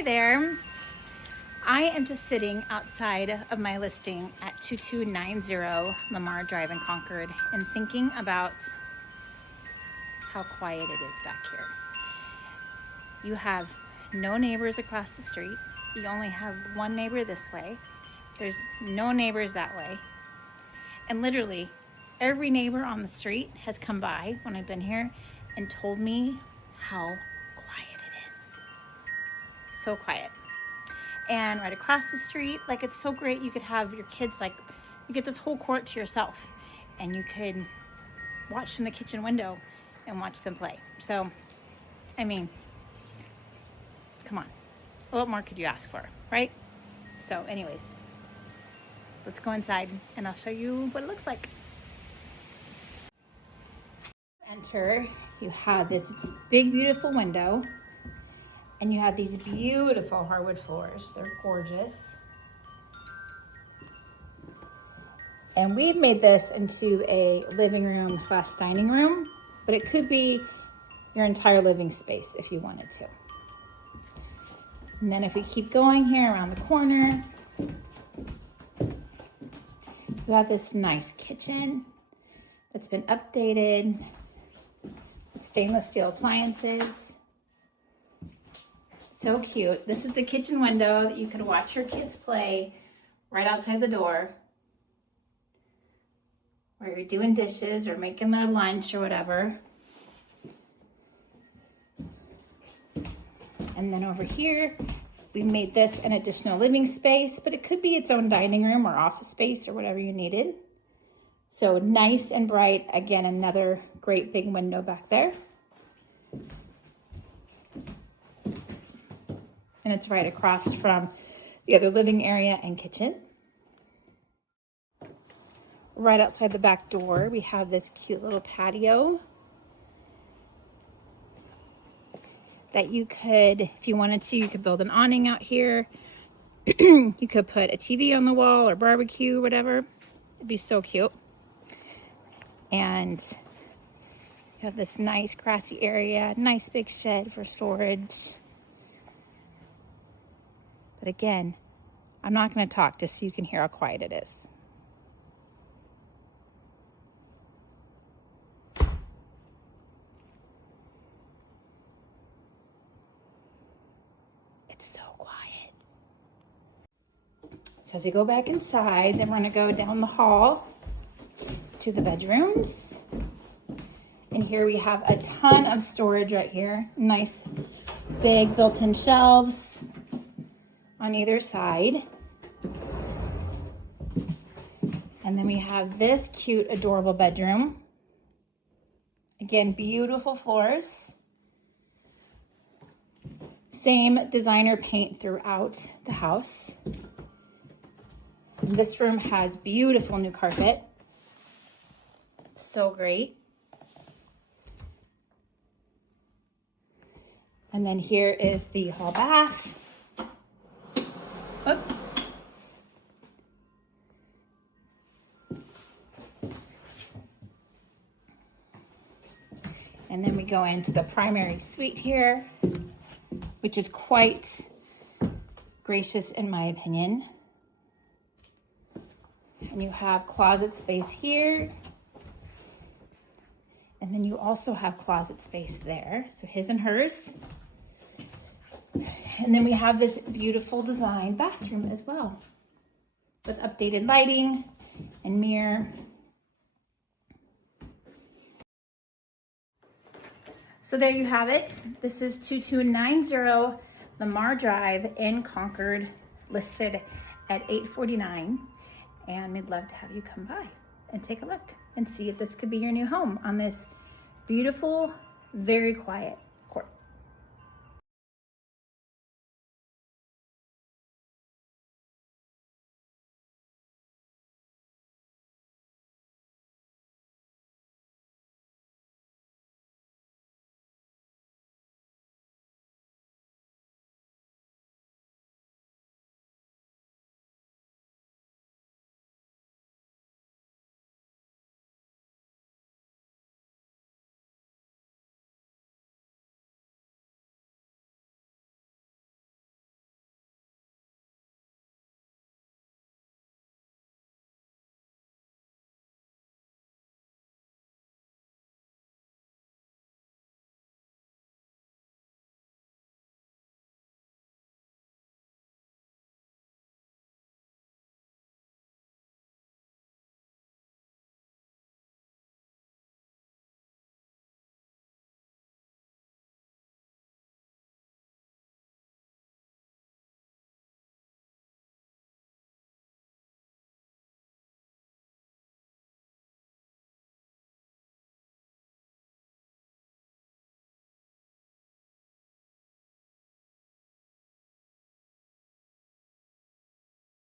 Hi there. I am just sitting outside of my listing at 2290 Lamar Drive in Concord and thinking about how quiet it is back here. You have no neighbors across the street. You only have one neighbor this way. There's no neighbors that way. And literally every neighbor on the street has come by when I've been here and told me how quiet it is. So quiet. And right across the street, like, it's so great. You could have your kids, like, you get this whole court to yourself and you could watch from the kitchen window and watch them play. So, I mean, come on. What more could you ask for, right? So anyways, let's go inside and I'll show you what it looks like. Enter, you have this big, beautiful window. And you have these beautiful hardwood floors. They're gorgeous. And we've made this into a living room / dining room, but it could be your entire living space if you wanted to. And then if we keep going here around the corner, you have this nice kitchen that's been updated with stainless steel appliances. So cute. This is the kitchen window that you could watch your kids play right outside the door, where you're doing dishes or making their lunch or whatever. And then over here, we made this an additional living space, but it could be its own dining room or office space or whatever you needed. So nice and bright. Again, another great big window back there. And it's right across from the other living area and kitchen. Right outside the back door, we have this cute little patio that you could, if you wanted to, you could build an awning out here. You could put a TV on the wall or barbecue or whatever. It'd be so cute. And you have this nice grassy area, nice big shed for storage. But again, I'm not going to talk just so you can hear how quiet it is. It's so quiet. So as we go back inside, then we're going to go down the hall to the bedrooms. And here we have a ton of storage right here. Nice big built-in shelves on either side. And then we have this cute, adorable bedroom. Again, beautiful floors. Same designer paint throughout the house. This room has beautiful new carpet. So great. And then here is the hall bath. Oh. And then we go into the primary suite here, which is quite gracious in my opinion. And you have closet space here. And then you also have closet space there. So his and hers. And then we have this beautiful design bathroom as well, with updated lighting and mirror. So there you have it. This is 2290 Lamar Drive in Concord, listed at $849. And we'd love to have you come by and take a look and see if this could be your new home on this beautiful, very quiet